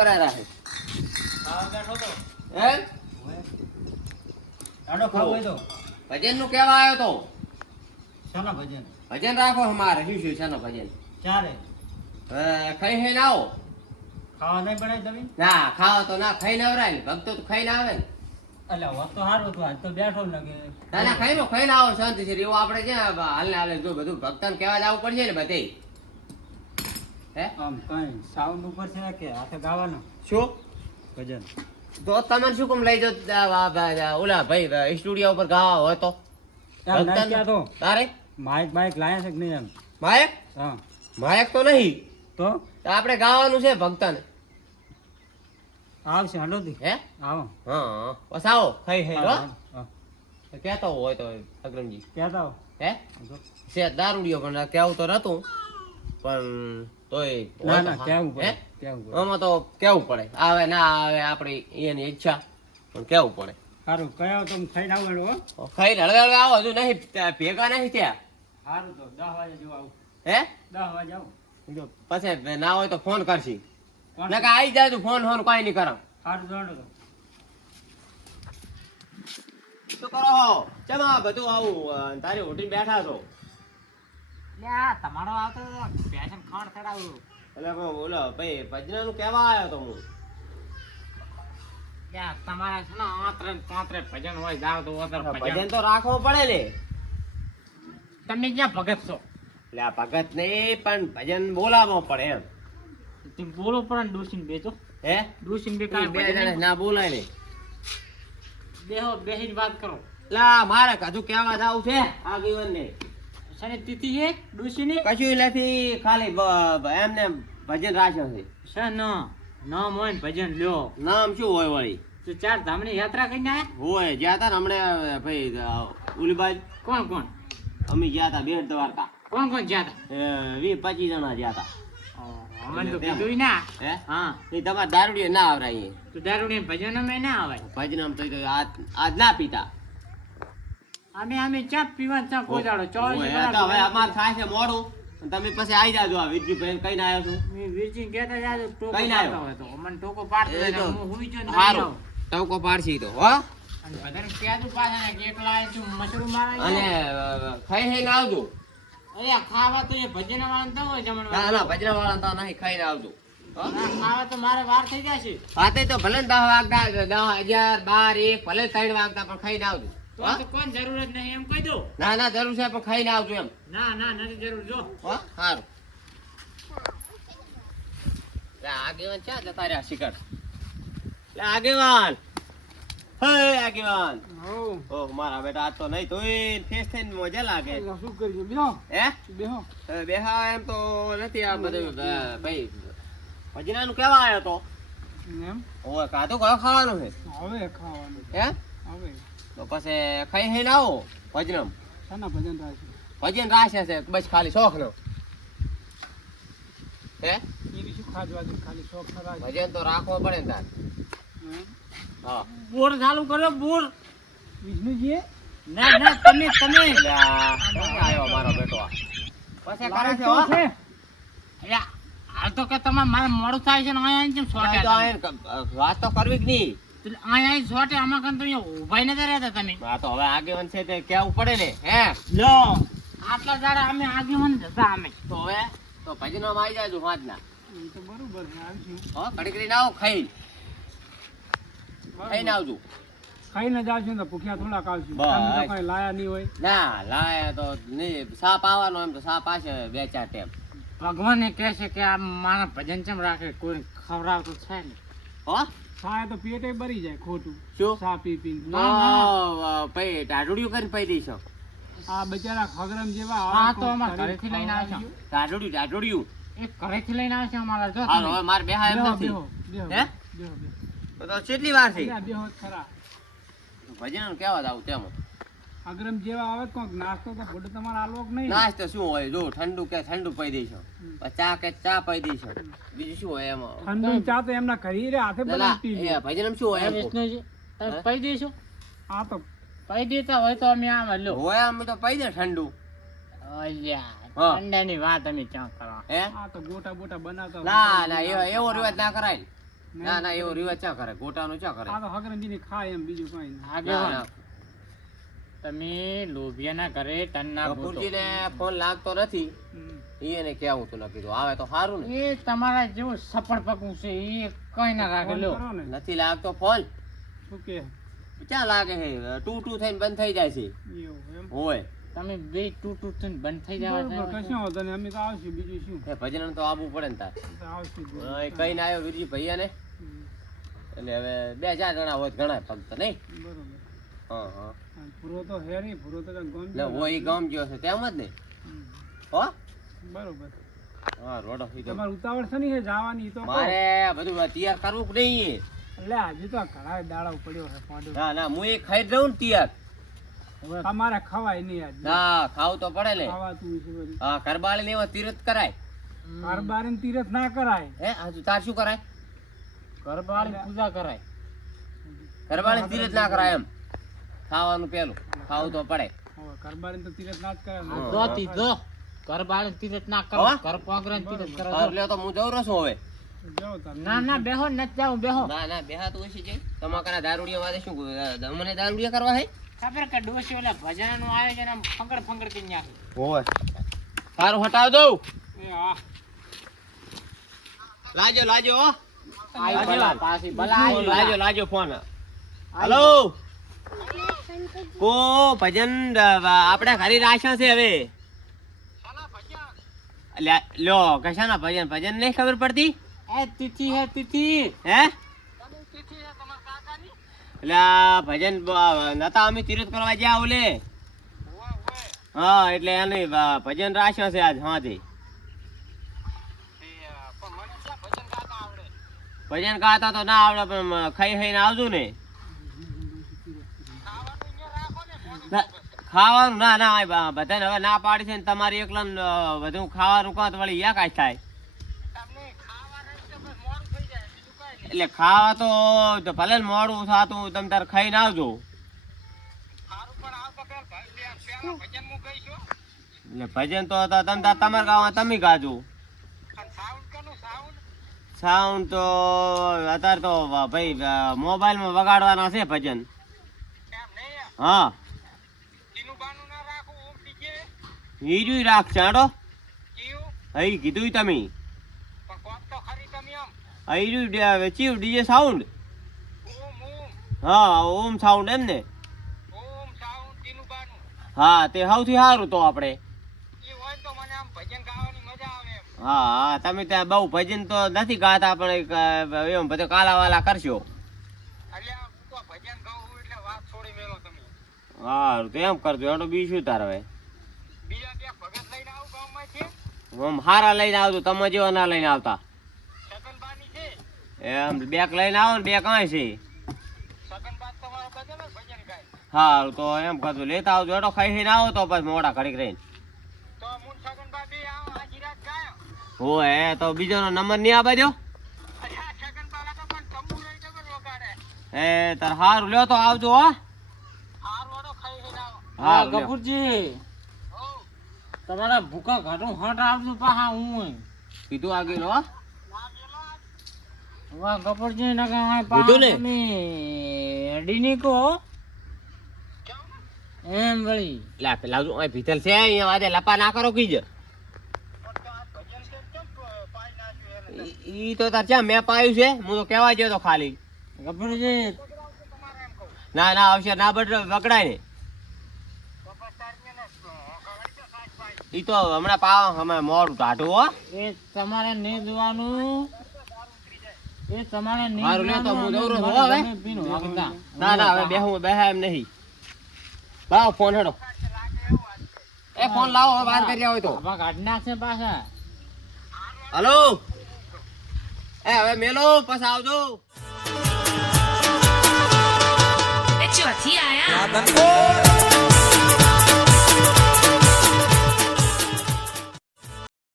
કરે રાખે હે ભજનનું કેવા આવ્યો તો? શાના ભજન. ભજન રાખો અમારે શું શું શાનો ભજન? ચારે. ખાઈ ખાઈને આવો. ખાવા નહીં બનાવી તમે? ના ખાવા તો ના ખાઈને આવરાય ને ભક્તો તો ખાઈને આવે ને. એટલે હોત તો હતું આજ તો બેઠો ને કે ના ના ખાઈ ખાઈને આવો શાંતિ છે એવું આપણે હાલ ને હાલે જો બધું ભક્તને કેવા જવું પડશે ને બધે. હે? આમ કઈ સાઉન્ડ ઉપર છે કે હાથે ગાવાનું? શું? ભજન. તો તમે શું કેમ લઈ જાઓ? ઓલા ભાઈ સ્ટુડિયો ઉપર ગાવા હોય તો. એમ નહીં ભક્તને- કહેતો. તારે? માઇક બાઇક લાયા છે કે નહીં એમ? માયક? હા. માયક તો નહીં. તો? તો આપણે ગાવાનું છે ભક્તને. આવશે હંડોથી હે? આવો. હા બસ આવો. ખાઈ હો કહેતો હોય તો અગ્રમજી. કહેતા હો. હે? દારૂડિયો પણ કેવું તો નતું. પણ તોય ના ના કેવું પડે કેવું પડે? આમાં તો કેવું પડે? આવે ના આવે આપણી એની ઈચ્છા પણ કેવું પડે? સારું કયા તમે ખાઈને હો? ખાઈને હળવે હળવે આવો હજુ નહીં ભેગા નહીં ત્યાં સારું તો દસ વાગે જો આવું. હે? દસ વાગે આવું. પછી ના હોય તો ફોન કરશી. ના કે આવી જાય તું ફોન ફોન કઈ નહીં કરો સારું જોડો તો. શું કરો ચમ બધું આવું તારી હોટી બેઠા છો. તમારો આવતો પેશન ખાણ ચડાવું એટલે બોલો ભાઈ ભજનાનું કેવા આવ્યો તો હું? તમારા છે ને આંતરે ને ભજન હોય જાવ તો ઓતર ભજન. તો રાખવો પડે ને. તમે ક્યાં ભગત છો? એટલે આ ભગત નહીં પણ ભજન બોલાવવો પડે એમ. તમે બોલો પણ ડોસીને બેચો હે? ડોસીને બે કાંઈ બે જણા ના બોલાય ને. બેહો બેહીને વાત કરો. લા મારે કજુ કેવા જાવ છે? આ જીવન ને શનિ તિથિ છે ડોસીની કશું નથી ખાલી એમને ભજન રાખ્યો છે. છે ન નામ હોય ને ભજન લ્યો. નામ શું હોય વળી? તો ચાર ધામની યાત્રા કરીને આયા હોય ગયા તા ને હમણાં ભાઈ અ, કોણ કોણ? અમે ગયા હતા બેટ દ્વારકા. કોણ કોણ ગયા હતા? વીસ પચીસ જણા ગયા તા અમને તો કીધું ના. હા? તમારે દારૂડી ના આવરાય. દારૂડી ભજન અમે ના આવે ભજન આજ ના પીતા. અમે અમે ચા પીવા ચા કોઈ દાડો ચોવીસ હવે અમારે થાય છે મોડું. તમે પછી આવી જાજો આ વિરજીભાઈ કઈ ના આવ્યો છું. વીરજી કહેતા જાજો ટોકો કઈ ના આવ્યો તો. મને ટોકો પાડતો હું હુઈ જો સારું ટોકો પાડશી તો હો. અને કહેતું પાછા ને ખાઈ આવજો. અરે ખાવા તો એ ભજન વાળા તો હોય જમણ ના ના ભજરા વાળા તો નહીં ખાઈને આવજો. ખાવા તો મારે વાર થઈ જશે વાતે તો ભલે દસ વાગતા દસ અગિયાર બાર એક ભલે સાઈડ વાગતા પણ ખાઈને આવજો. તો? તો કોઈ જરૂર જ નહીં એમ કહી દો ના ના જરૂર છે પણ ખાઈને આવજો એમ. ના ના નથી જરૂર જો. હો સારું આગેવાન ક્યાં જતા રહ્યા શિખર? લે, આગેવાન. હે આગેવાન. ઓહ મારા બેટા આ તો નહીં તોય ફેસ થઈને મજા લાગે. શું કરીએ? બેહો. હે? બેહો. બેહા એમ તો નથી આ બધું ભાઈ ભજનાનું કેવા આવ્યો તો? એમ? ઓય કાતો કયો ખાવાનું છે? હવે ખાવાનું. હે? હવે. તો પછી ખાઈ ખાઈને આવો ભજનમ. શાના ભજન રાખી ભજન રાશે છે બસ ખાલી શોખ નો હે? એ બીજું ખાજવા ખાલી શોખ ભજન તો રાખવો પડે ને તાર. હા? બોર ચાલુ કર્યો બોર. વિષ્ણુજી ના ના તમે તમે. આવ્યો મારો બેટો પછી કરે છે હો? અલ્યા, હાલ તો કે તમારે મારે મોડું થાય છે ને અહીંયા વાત તો કરવી જ નહીં. અહીંયા આવીને આમાં કાન તો અહીંયા નતા રહેતા તમે. આ તો હવે આગેવાન છે તે કેવું પડે ને હે? લો. આટલા દાડા અમે આગેવાન જ અમે. તો હવે તો ભજનમાં આવી જાજો વાંચના. તો બરોબર છે આવીશું હો ઘડી ઘડી આવો ખાઈ ખાઈને આવજો. ખાઈને જાશું તો ભૂખ્યા થોડાક આવશું. કઈ લાયા નહીં હોય. ના લાયા તો નહીં. સાપ આવવાનો એમ તો સાપ આવશે બે ચાર ટેમ ભગવાન કહે છે કે આ મારા ભજન ચમ રાખે? કોઈ ખવડાવતું છે ને હો? ખાય તો પેટે ભરી જાય ખોટું. શું? ચા પી પી ભાઈ ટાઢુડિયું કરીને પી દઈશો. આ બચારા ખગરમ જેવા હા તો અમાર ઘરેથી લઈને આવ્યા. છે ટાઢુડિયું ટાઢુડિયું એ ઘરેથી લઈને આવ્યા છે અમારા જો હાલો હવે મારે બેહા એમ નથી. હે? તો કેટલી વાર થઈ? બેહો ખરા. ભજન કેવા આવું તેમ. અગ્રમ જેવા આવે કોક નાસ્તો તો ફોટો તમારે આલવો કે નહીં? નાસ્તો શું હોય? જો ઠંડુ કે ઠંડુ પી દઈશું. ચા કે ચા પી દઈશું. બીજું શું હોય એમાં? ઠંડુ ચા તો એમના ઘરી રે હાથે ના, ના, એ ભજનમાં શું હોય એમ કહું. તમે પી દેશો હા તો પી દેતા હોય તો અમે આમ લો. હોય આમ તો પી દે ઠંડુ. અલ્યા ઠંડાની વાત અમે ક્યાં કરવા? હે? આ તો ગોટા બોટા બનાવતા ના ના એવો એવો રિવાજ ના કરાય. ના ના એવો રિવાજ ચા કરે ગોટાનો ચા કરે આ તો હગરંજીની ખાય એમ બીજું કઈ ના. તમે લોભિયાના ઘરે ટનના ગોતો કપૂરજીને ફોન લાગતો નથી. એને કેવું તું નક્કી તો આવે તો સારું ને. એ તમારા જેવું સફળ પકવું છે એ કઈ ના રાખે ને. નથી લાગતો ફોન શું કે? ક્યાં લાગે છે? ટુ ટુ થઈને બંધ થઈ જાય છે. હોય. તમે બે ટુ ટુ થઈને બંધ થઈ જવા કશું હોતો ને અમે તો આવશું બીજું શું? એ ભજન તો આવવું પડે ને તાર. તો આવશું કઈ ના આવ્યો વીરજી ભૈયા ને એટલે હવે બે ચાર જણા હોય ઘણા ફક્ત નહીં? બરોબર. હા હા આ ભૂરો તો હે નહીં પૂરો તો ગામ એટલે હોય ઈ ગામ ગયો છે તેમ જ ને? હો? બરોબર. હા રોડ તો. તમારે ઉતાવળ છે નહીં જવાની તો મારે બધું તૈયાર કરવું કે નહીં એટલે આજે તો ઘણા દાડા પડ્યો છે પાડો. ના ના હું એ ખાઈ જ રહું ને તૈયાર. તમારે ખવાય નહીં આજે. ના ખાવું તો પડે ખાવા ખાવાતું છે બધું. હા કરબાળી ને એમાં તીરથ કરાય. કારબારીને તીરથ ના કરાય. હે હજુ તાર શું કરાય? કરબાળી પૂજા કરાય. કરબાળી ને તીરથ ના કરાય એમ. ખાવાનું પેલું ખાવું તો પડે. કારબારીને તો તીરથ ના. જ કરાય જો. તી ના કરો કરો. એટલે તો હું જઉં રહું હવે. ના ના બેહો નથી જાઉં બેહો. ના ના બેહા તો ઓછી છે તમાકના દારૂડિયા વાદે શું મને દારૂડિયા કરવા હે? ખબર કે ડોસી ઓલા ભજનનું આયોજન આમ ફંગડ ફંગડ કરી નાખે. હોય સારું હટાવ દઉં. એ હા. લાજો લાજો લાજો. લાજો ફોન. હલો. કો ભજન આપણે ખરી રાખ્યા છે હવે. લ્યા, કશાના ભજન? ભજન નહીં ખબર પડતી? એ તિથિ હે તિથિ. હે? એટલે ભજન નતા અમે તીરથ કરવા ગયા ઓલે હા એટલે એને ભજન રાશા છે આજ હાજે. ભજન ગાતા તો ના આવડે પણ ખાઈ ખાઈને આવજો ને ના, ખાવાનું ના ના બધાને હવે ના પાડી છે ને તમારી એકલા બધું ખાવાનું કાં તો વળી યા કાંઈ થાય? એટલે ખાવા તો ભલે મોડું થતું તમે તાર ખાઈને આવજો. એટલે ભજન તો તમે તાર તમારે ગાવા તમે ગાજો. સાઉન્ડ તો અત્યારે તો ભાઈ મોબાઈલમાં વગાડવાના છે ભજન. હા. હીર્યું રાખ ચાડો. હઈ કીધું તમે. હઈર્યું ચીવ ડીજે સાઉન્ડ હા ઓમ સાઉન્ડ એમ ને. હા તે સૌથી સારું તો આપણે. હા હા તમે ત્યાં બહુ ભજન તો નથી ગાતા પણ એમ બધો કાલાવાલા કરશો. હા તો એમ કરજો એનો બી શું તાર હવે? આમ હારા લઈને આવજો તમે જેવા ના લઈને આવતા. એમ બેક લઈને આવો ને બે કાંઈ છે. હા તો એમ કદું લેતા આવજો એટો ખાઈ ખાઈને આવો તો પછી મોડા ઘડીક રહીને. હોય એ તો બીજો નંબર નહીં આ બાજુ એ તાર હારું લ્યો તો આવજો હો. હા હા કપૂરજી તમારા ભૂખા ઘાટું હટ આવતું પાહા હું કીધું આગળ હો. વાહ કપૂરજી ને કીધું ને? તમે ડીની કો એમ વળી. લા પેલા જો અહીં ભીતર છે એ વાદે લપા ના કરો કીજ. ઈ- તો તાર ચા મેં પાયું છે? હું તો કહેવા ગયો તો ખાલી. કપૂરજી ના ના આવશે ના બડ વકડાય ને ઈ તો હમણાં પાવ હમણાં મોડું ટાઢું હો. એ તમારે નહીં જોવાનું. એ તમારે નહીં મારું લે તો હું. દોરો છું, હવે. ના ના હવે બેહું બેહા એમ નહીં. લાવો ફોન હેડો. એ ફોન લાવો હવે વાત કરી હોય તો. આવા કાઢી નાખશે પાછા. હલો? એ હવે મેલો પછી આવજો. એ ચોથી આયા